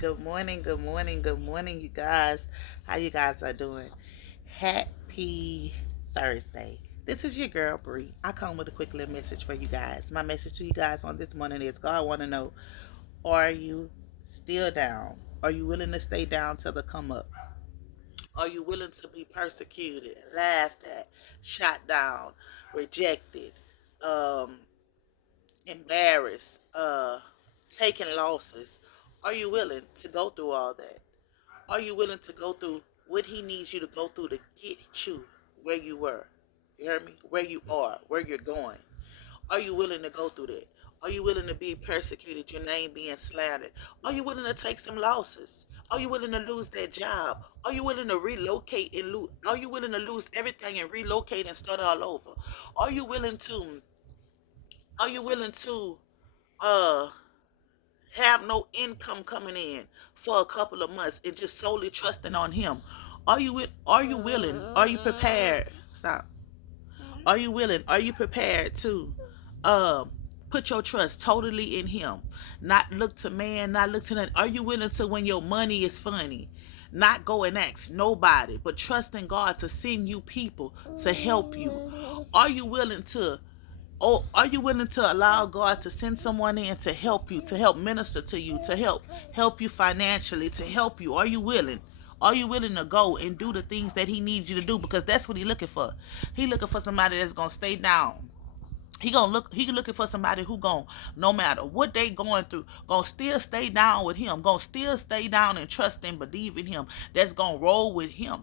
Good morning, good morning, good morning, you guys. How you guys are doing? Happy Thursday. This is your girl Bree. I come with a quick little message for you guys. My message to you guys on this morning is God want to know, are you still down? Are you willing to stay down till the come up? Are you willing to be persecuted, laughed at, shot down, rejected, um, embarrassed, taking losses? Are you willing to go through all that? Are you willing to go through what he needs you to go through to get you where you were? You heard me? Where you are, where you're going. Are you willing to go through that? Are you willing to be persecuted, your name being slandered? Are you willing to take some losses? Are you willing to lose that job? Are you willing to relocate and lose? Are you willing to lose everything and relocate and start all over? Are you willing to? Are you willing to? Uh, have no income coming in for a couple of months and just solely trusting on him? Are you willing? Are you prepared? Stop. Are you willing? Are you prepared to put your trust totally in him? Not look to man, not look to that. Are you willing to, when your money is funny, not go and ask nobody, but trust in God to send you people to help you? Are you willing to are you willing to allow God to send someone in to help you, to help minister to you, to help you financially, to help you? Are you willing? Are you willing to go and do the things that he needs you to do? Because that's what he's looking for. He looking for somebody that's gonna stay down. He looking for somebody who gon', no matter what they going through, gonna still stay down with him, gonna still stay down and trust and believe in him, that's gonna roll with him.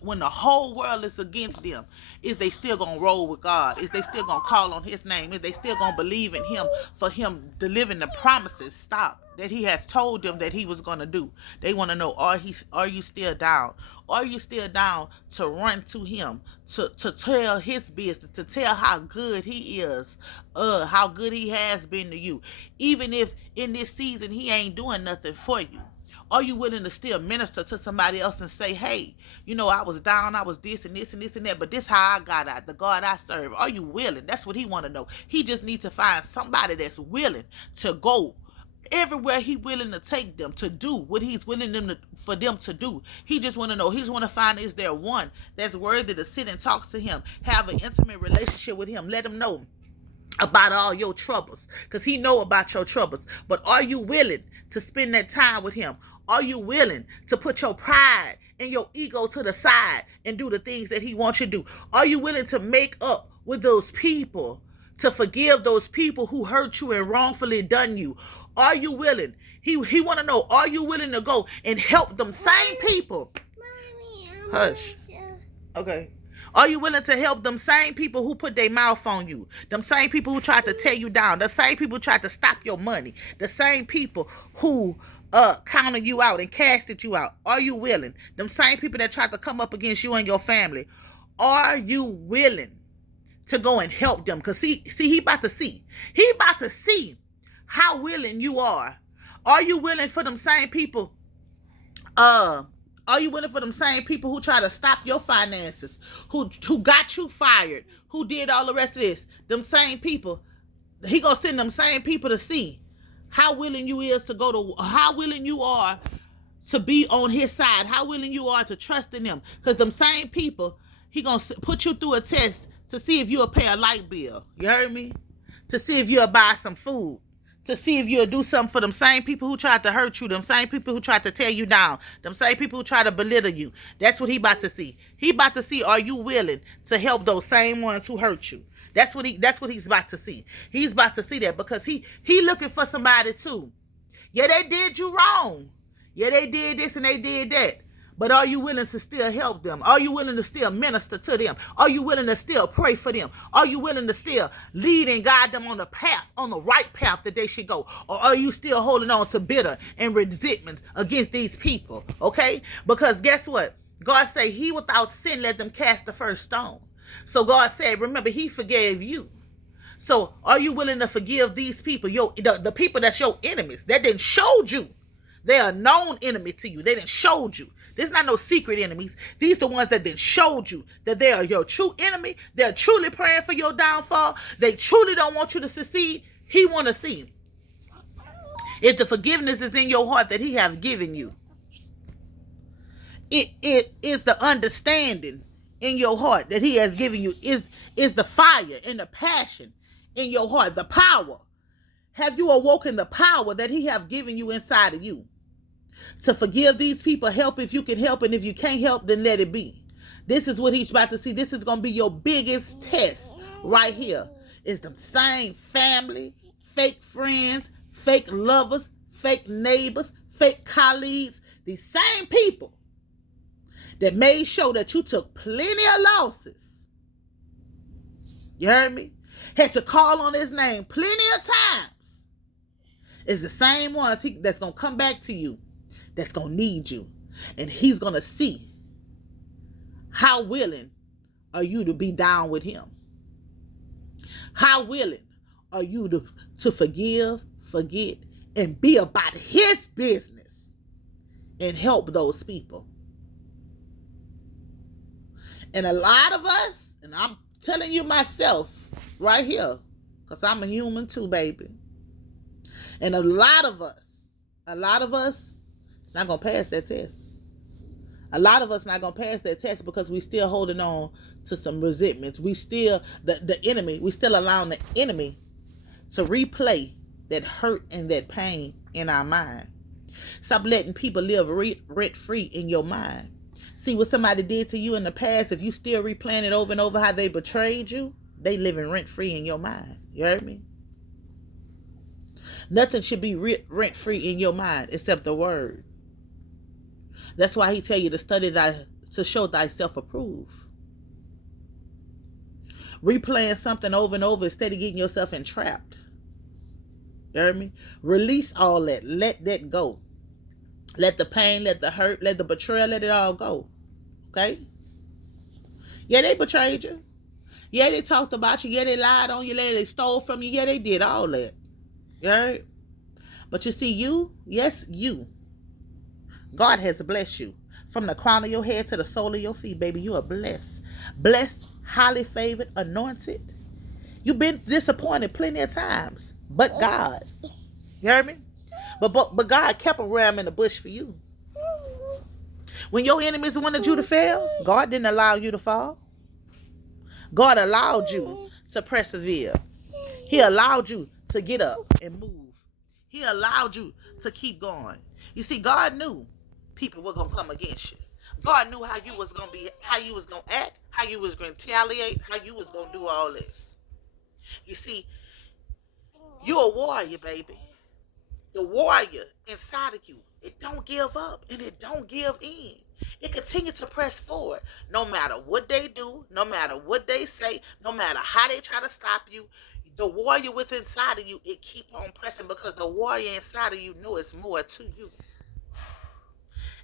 When the whole world is against them, is they still gonna roll with God? Is they still gonna call on his name? Is they still gonna believe in him for him delivering the promises? Stop, that he has told them that he was going to do. They want to know, are you still down? Are you still down to run to him, to tell his business, to tell how good he is, how good he has been to you, even if in this season he ain't doing nothing for you? Are you willing to still minister to somebody else and say, hey, I was down, I was this and this and this and that, but this how I got out, the God I serve? Are you willing? That's what he want to know. He just needs to find somebody that's willing to go everywhere he willing to take them, to do what he's willing for them to do. He just want to know, he's want to find, is there one that's worthy to sit and talk to him, have an intimate relationship with him, let him know about all your troubles, because he know about your troubles. But are you willing to spend that time with him? Are you willing to put your pride and your ego to the side and do the things that he wants you to do? Are you willing to make up with those people, to forgive those people who hurt you and wrongfully done you? Are you willing? He want to know, are you willing to go and help them same people? Hush. Okay. Are you willing to help them same people who put their mouth on you? Them same people who tried to tear you down. The same people who tried to stop your money. The same people who counted you out and casted you out. Are you willing? Them same people that tried to come up against you and your family. Are you willing to go and help them? Because he about to see. He about to see how willing you are. Are you willing for them same people? Are you willing for them same people who try to stop your finances, who got you fired, who did all the rest of this? Them same people, he gonna send them same people to see how willing you is to go to, how willing you are to be on his side, how willing you are to trust in him. Because them same people, he gonna put you through a test to see if you'll pay a light bill. You heard me? To see if you'll buy some food, to see if you'll do something for them same people who tried to hurt you, them same people who tried to tear you down, them same people who try to belittle you. That's what he about to see. He about to see, are you willing to help those same ones who hurt you? That's what he's about to see. He's about to see that, because he looking for somebody too. Yeah, they did you wrong. Yeah, they did this and they did that. But are you willing to still help them? Are you willing to still minister to them? Are you willing to still pray for them? Are you willing to still lead and guide them on the path, on the right path that they should go? Or are you still holding on to bitter and resentment against these people? Okay? Because guess what? God said, he without sin, let them cast the first stone. So God said, remember, he forgave you. So are you willing to forgive these people, the people that's your enemies, that didn't showed you? They are known enemy to you. They didn't showed you. There's not no secret enemies. These the ones that didn't showed you that they are your true enemy. They're truly praying for your downfall. They truly don't want you to succeed. He want to see. If the forgiveness is in your heart that he has given you, it is the understanding in your heart that he has given you, is the fire and the passion in your heart, the power. Have you awoken the power that he has given you inside of you to forgive these people? Help if you can help, and if you can't help, then let it be. This is what he's about to see. This is going to be your biggest test right here. It's the same family, fake friends, fake lovers, fake neighbors, fake colleagues, these same people that made sure that you took plenty of losses. You heard me? Had to call on his name plenty of times. It's the same ones that's going to come back to you, that's going to need you. And he's going to see how willing are you to be down with him. How willing are you to forgive, forget, and be about his business and help those people. And a lot of us, and I'm telling you myself right here, because I'm a human too, baby. And a lot of us, it's not going to pass that test. A lot of us not going to pass that test because we still holding on to some resentments. We still, the enemy, we still allowing the enemy to replay that hurt and that pain in our mind. Stop letting people live rent-free in your mind. See what somebody did to you in the past. If you still replaying it over and over how they betrayed you, they living rent-free in your mind. You heard me? Nothing should be rent-free in your mind except the word. That's why he tell you to study to show thyself approved. Replaying something over and over instead of getting yourself entrapped. You heard me? Release all that. Let that go. Let the pain, let the hurt, let the betrayal, let it all go. Okay? Yeah, they betrayed you. Yeah, they talked about you. Yeah, they lied on you. Yeah, they stole from you. Yeah, they did all that. You heard? But you see, you, yes, you. God has blessed you. From the crown of your head to the sole of your feet, baby, you are blessed. Blessed, highly favored, anointed. You've been disappointed plenty of times. But God. You heard me? But God kept a ram in the bush for you. When your enemies wanted you to fail, God didn't allow you to fall. God allowed you to persevere. He allowed you to get up and move. He allowed you to keep going. You see, God knew people were going to come against you. God knew how you was going to be, how you was going to act, how you was going to retaliate, how you was going to do all this. You see, you're a warrior, baby. The warrior inside of you, it don't give up and it don't give in. It continue to press forward no matter what they do, no matter what they say, no matter how they try to stop you. The warrior within inside of you, it keep on pressing because the warrior inside of you know it's more to you.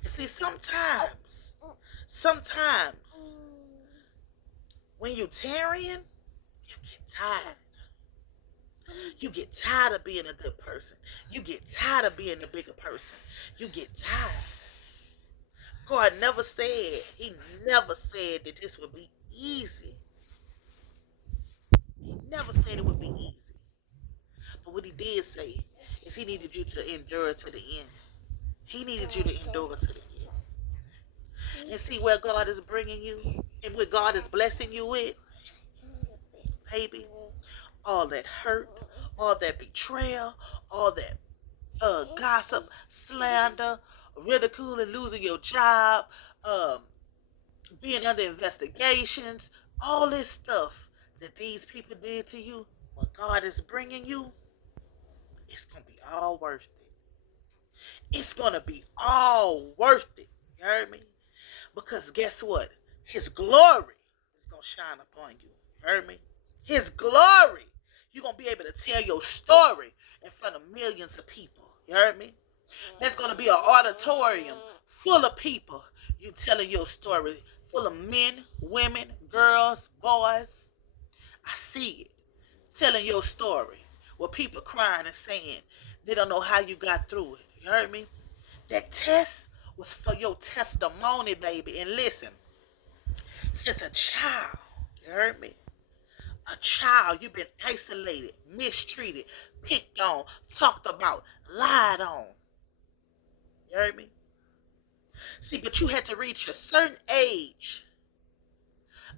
And see, sometimes when you tarrying, you get tired. You get tired of being a good person. You get tired of being the bigger person. You get tired. God never said that this would be easy. He never said it would be easy. But what he did say is he needed you to endure to the end. He needed you to endure to the end. And see where God is bringing you and what God is blessing you with, baby. All that hurt, all that betrayal, all that gossip, slander, ridicule and losing your job, being under investigations, all this stuff that these people did to you, what God is bringing you, it's going to be all worth it. It's going to be all worth it. You heard me? Because guess what? His glory is going to shine upon you. You heard me? His glory. You're going to be able to tell your story in front of millions of people. You heard me? There's going to be an auditorium full of people. You telling your story. Full of men, women, girls, boys. I see it. Telling your story. With people crying and saying they don't know how you got through it. You heard me? That test was for your testimony, baby. And listen. Since a child. You heard me? A child, you've been isolated, mistreated, picked on, talked about, lied on. You heard me? See, but you had to reach a certain age.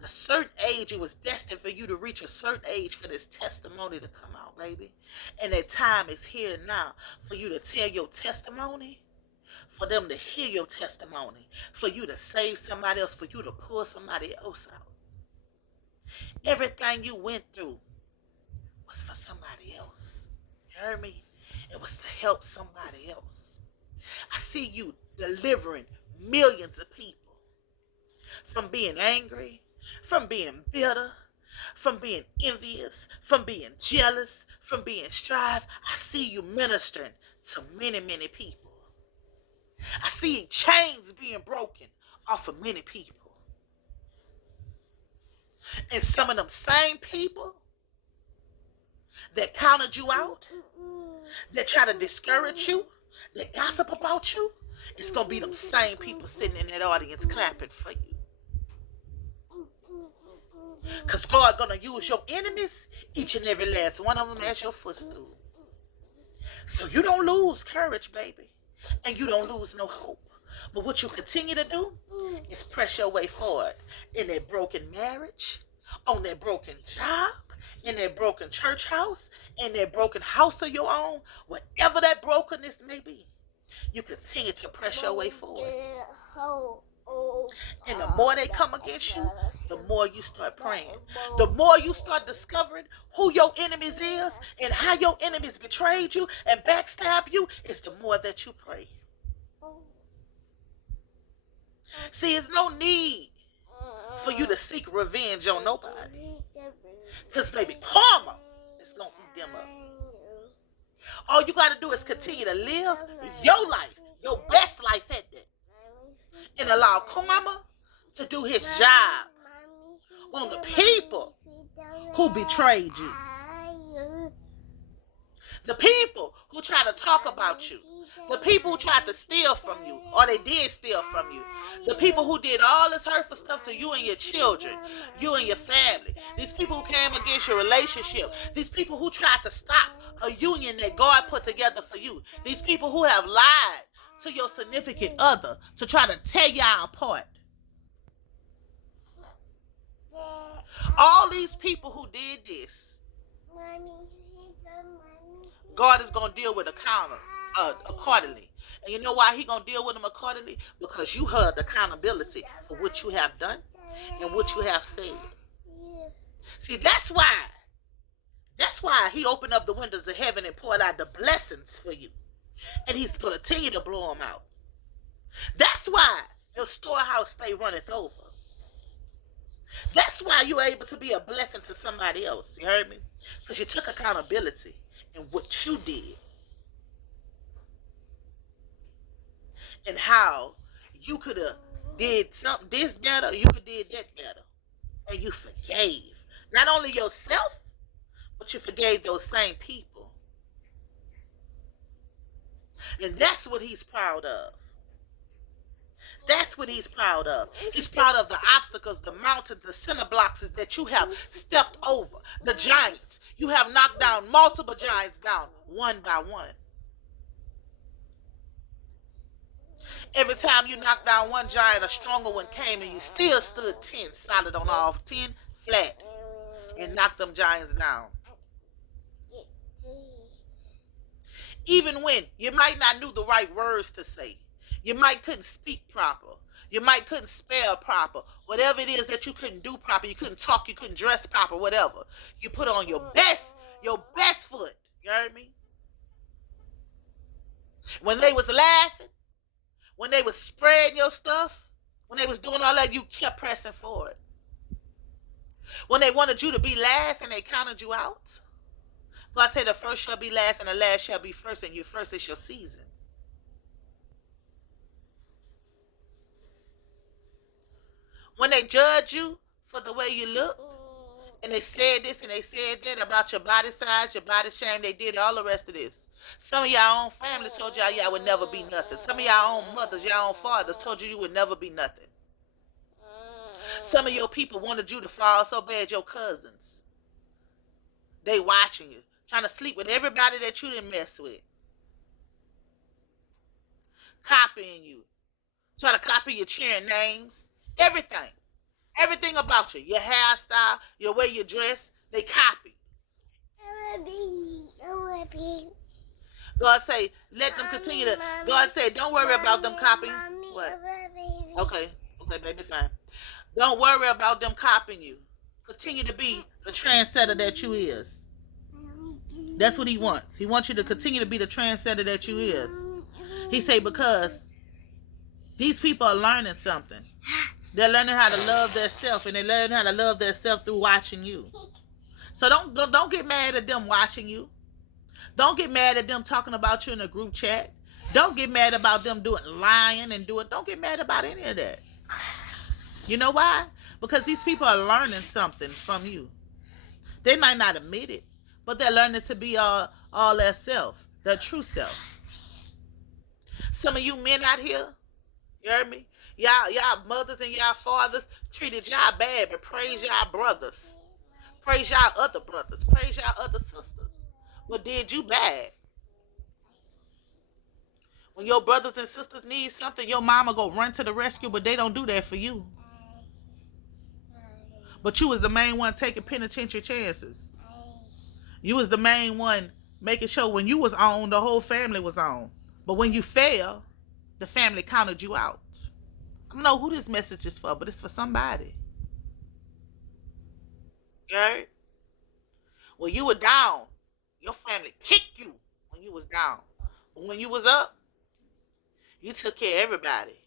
A certain age, it was destined for you to reach a certain age for this testimony to come out, baby. And that time is here now for you to tell your testimony, for them to hear your testimony, for you to save somebody else, for you to pull somebody else out. Everything you went through was for somebody else. You heard me? It was to help somebody else. I see you delivering millions of people from being angry, from being bitter, from being envious, from being jealous, from being strife. I see you ministering to many, many people. I see chains being broken off of many people. And some of them same people that counted you out, that try to discourage you, that gossip about you, it's going to be them same people sitting in that audience clapping for you. Because God going to use your enemies, each and every last one of them, as your footstool. So you don't lose courage, baby. And you don't lose no hope. But what you continue to do is press your way forward in that broken marriage, on that broken job, in that broken church house, in that broken house of your own, whatever that brokenness may be. You continue to press your way forward. And the more they come against you, the more you start praying. The more you start discovering who your enemies is and how your enemies betrayed you and backstab you, is the more that you pray. See, there's no need for you to seek revenge on nobody. Because, baby, karma is going to eat them up. All you got to do is continue to live your life, your best life at that. And allow karma to do his job on the people who betrayed you. The people who try to talk about you. The people who tried to steal from you, or they did steal from you. The people who did all this hurtful stuff to you and your children, you and your family. These people who came against your relationship. These people who tried to stop a union that God put together for you. These people who have lied to your significant other to try to tear y'all apart. All these people who did this, God is going to deal with accordingly. And you know why he going to deal with them accordingly? Because you heard accountability for what you have done and what you have said. See, that's why he opened up the windows of heaven and poured out the blessings for you. And he's going to continue to blow them out. That's why your storehouse stay runneth over. That's why you're able to be a blessing to somebody else. You heard me? Because you took accountability in what you did. And how you could have did something this better, you could have did that better. And you forgave. Not only yourself, but you forgave those same people. And that's what he's proud of. That's what he's proud of. He's proud of the obstacles, the mountains, the cinder blocks that you have stepped over. The giants. You have knocked down multiple giants down, one by one. Every time you knocked down one giant, a stronger one came, and you still stood 10 solid on all 10 flat and knocked them giants down. Even when you might not knew the right words to say. You might couldn't speak proper. You might couldn't spell proper. Whatever it is that you couldn't do proper. You couldn't talk. You couldn't dress proper. Whatever. You put on your best foot. You heard me? When they was laughing, when they was spreading your stuff, when they was doing all that, you kept pressing forward. When they wanted you to be last and they counted you out, God said the first shall be last and the last shall be first, and your first is your season. When they judge you for the way you look, and they said this and they said that about your body size, your body shame, they did all the rest of this. Some of y'all own family told y'all would never be nothing. Some of y'all own mothers, y'all own fathers told you would never be nothing. Some of your people wanted you to fall so bad, your cousins. They watching you. Trying to sleep with everybody that you didn't mess with. Copying you. Trying to copy your cheering names. Everything. Everything about you. Your hairstyle, your way you dress, they copy. God say, let them continue to. God say, don't worry about them copying. What? Okay. Okay, baby, fine. Don't worry about them copying you. Continue to be the trendsetter that you is. That's what he wants. He wants you to continue to be the trendsetter that you is. He say, because these people are learning something. They're learning how to love themselves, and they learn how to love themselves through watching you. So don't get mad at them watching you. Don't get mad at them talking about you in a group chat. Don't get mad about them doing lying and doing. Don't get mad about any of that. You know why? Because these people are learning something from you. They might not admit it, but they're learning to be all their self, their true self. Some of you men out here, you heard me? Y'all mothers and y'all fathers treated y'all bad, but praise y'all brothers. Praise y'all other brothers. Praise y'all other sisters. But did you bad? When your brothers and sisters need something, your mama go run to the rescue, but they don't do that for you. But you was the main one taking penitentiary chances. You was the main one making sure when you was on, the whole family was on. But when you fail, the family counted you out. I don't know who this message is for, but it's for somebody. You heard? When you were down, your family picked you when you was down. But when you was up, you took care of everybody.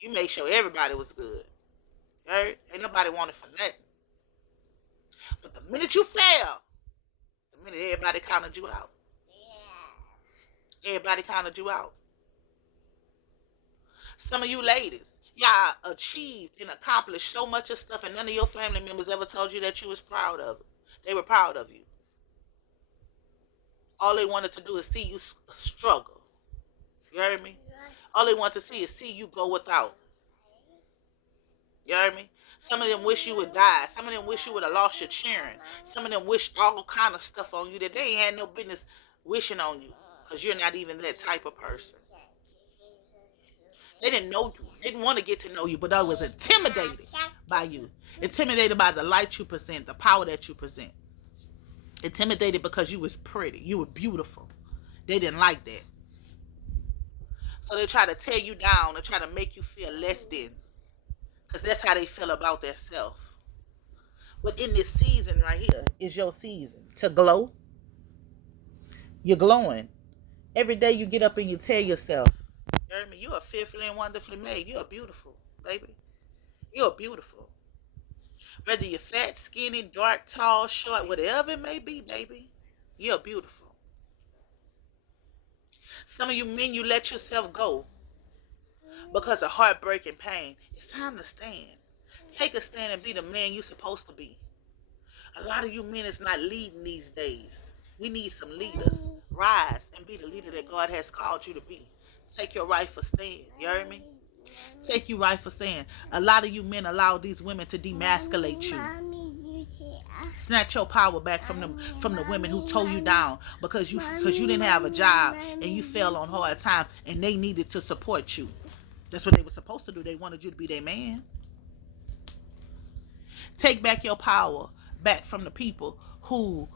You made sure everybody was good. You heard? Ain't nobody wanted for nothing. But the minute you fell, the minute everybody counted you out. Everybody counted you out. Some of you ladies, y'all achieved and accomplished so much of stuff, and none of your family members ever told you that you was proud of it. They were proud of you. All they wanted to do is see you struggle. You heard me? All they want to see is see you go without. You heard me? Some of them wish you would die. Some of them wish you would have lost your cheering. Some of them wish all kind of stuff on you that they ain't had no business wishing on you, because you're not even that type of person. They didn't know you. They didn't want to get to know you, but I was intimidated by you. Intimidated by the light you present, the power that you present. Intimidated because you was pretty. You were beautiful. They didn't like that. So they try to tear you down and try to make you feel less than. Because that's how they feel about their self. But in this season right here is your season to glow. You're glowing. Every day you get up and you tell yourself, you heard me? You are fearfully and wonderfully made. You are beautiful, baby. You are beautiful. Whether you're fat, skinny, dark, tall, short, whatever it may be, baby, you're beautiful. Some of you men, you let yourself go because of heartbreak and pain. It's time to stand. Take a stand and be the man you're supposed to be. A lot of you men is not leading these days. We need some leaders. Rise and be the leader that God has called you to be. Take your rightful stand. You heard me? Take your rightful stand. A lot of you men allow these women to demasculate you. Snatch your power back from the women who tore you down because you didn't have a job and you fell on hard times and they needed to support you. That's what they were supposed to do. They wanted you to be their man. Take back your power back from the people who,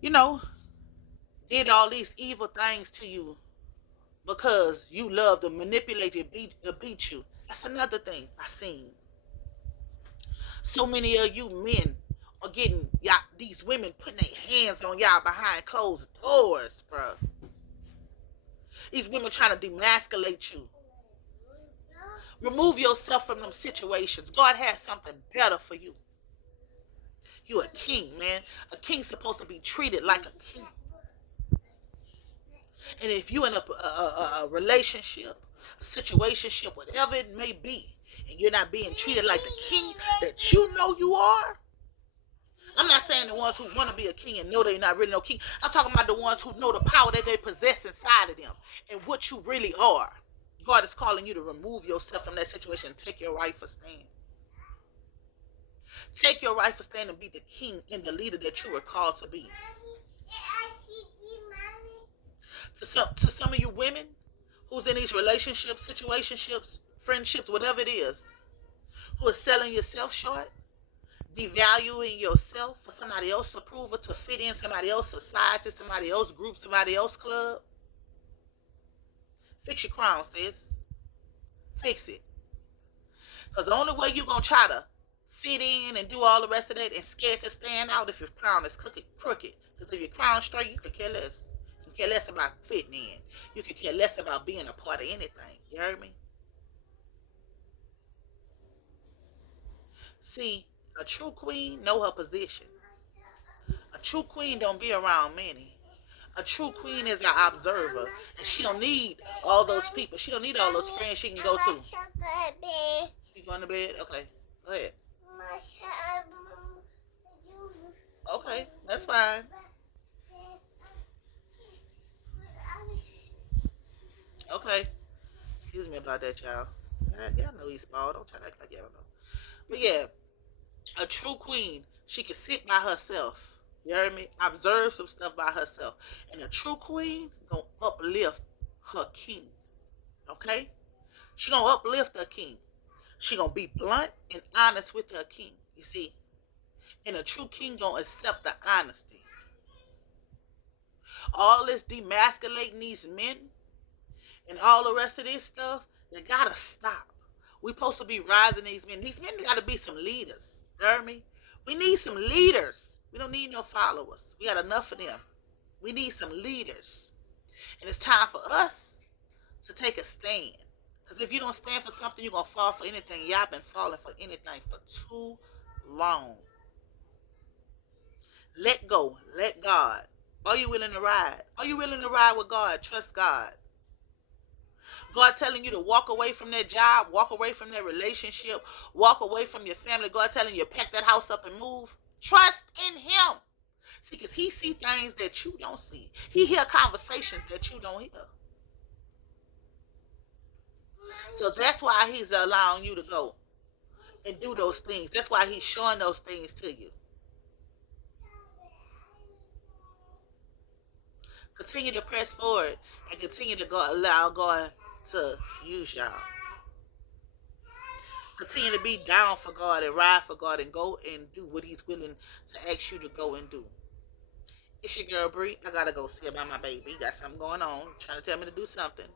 did all these evil things to you because you love to manipulate you, beat you. That's another thing I seen. So many of you men are getting y'all, these women putting their hands on y'all behind closed doors, bro. These women trying to demasculate you. Remove yourself from them situations. God has something better for you. You're a king, man. A king's supposed to be treated like a king. And if you're in a relationship, a situationship, whatever it may be, and you're not being treated like the king that you know you are, I'm not saying the ones who want to be a king and know they're not really no king. I'm talking about the ones who know the power that they possess inside of them and what you really are. God is calling you to remove yourself from that situation and take your rightful stand. Take your rightful stand and be the king and the leader that you were called to be. To some of you women who's in these relationships, situationships, friendships, whatever it is, who is selling yourself short, devaluing yourself for somebody else's approval to fit in somebody else's society, somebody else's group, somebody else's club. Fix your crown, sis. Fix it. Because the only way you're going to try to fit in and do all the rest of that and scared to stand out if your crown is crooked. Because if your crown straight, you could care less. You care less about fitting in. You could care less about being a part of anything. You heard me? See, a true queen know her position. A true queen don't be around many. A true queen is an observer, and she don't need all those people. She don't need all those friends she can go to. You going to bed? Okay, go ahead. Okay, that's fine. Okay. Excuse me about that, y'all. Y'all know he's small. Don't try to act like y'all don't know. But yeah, a true queen, she can sit by herself. You heard me? Observe some stuff by herself. And a true queen gonna uplift her king. Okay? She gonna uplift her king. She gonna be blunt and honest with her king. You see? And a true king gonna accept the honesty. All this demasculating these men and all the rest of this stuff, they gotta stop. We supposed to be rising these men. These men gotta be some leaders. You heard me? We need some leaders. We don't need no followers. We got enough of them. We need some leaders. And it's time for us to take a stand. Because if you don't stand for something, you're going to fall for anything. Y'all been falling for anything for too long. Let go. Let God. Are you willing to ride? Are you willing to ride with God? Trust God. God telling you to walk away from that job, walk away from that relationship, walk away from your family. God telling you to pack that house up and move. Trust in Him. See, because He see things that you don't see. He hear conversations that you don't hear. So that's why He's allowing you to go and do those things. That's why He's showing those things to you. Continue to press forward and continue to allow God to use y'all. Continue to be down for God and ride for God and go and do what He's willing to ask you to go and do. It's your girl Bree. I gotta go see about my baby. Got something going on. Trying to tell me to do something.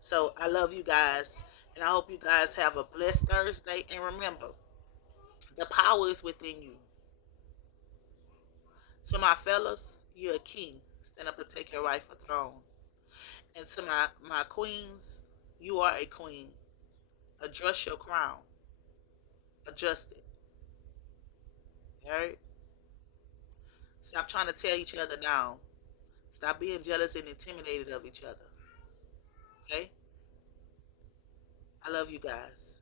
So I love you guys. And I hope you guys have a blessed Thursday. And remember, the power is within you. To my fellas, you're a king. Stand up and take your rightful throne. And to my queens, you are a queen. Adjust your crown. Adjust it. Alright? Stop trying to tear each other down. Stop being jealous and intimidated of each other. Okay? I love you guys.